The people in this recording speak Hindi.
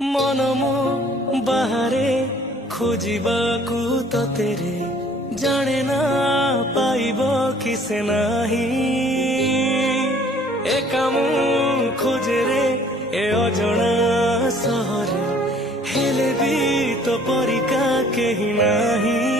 मनमो बाहरे खोजिबाकू ततेरे जाने ना पाइब किसे नाही एकामु खोजे रे ए अजଣା सहरे हेले भी तो परिका केही नाही।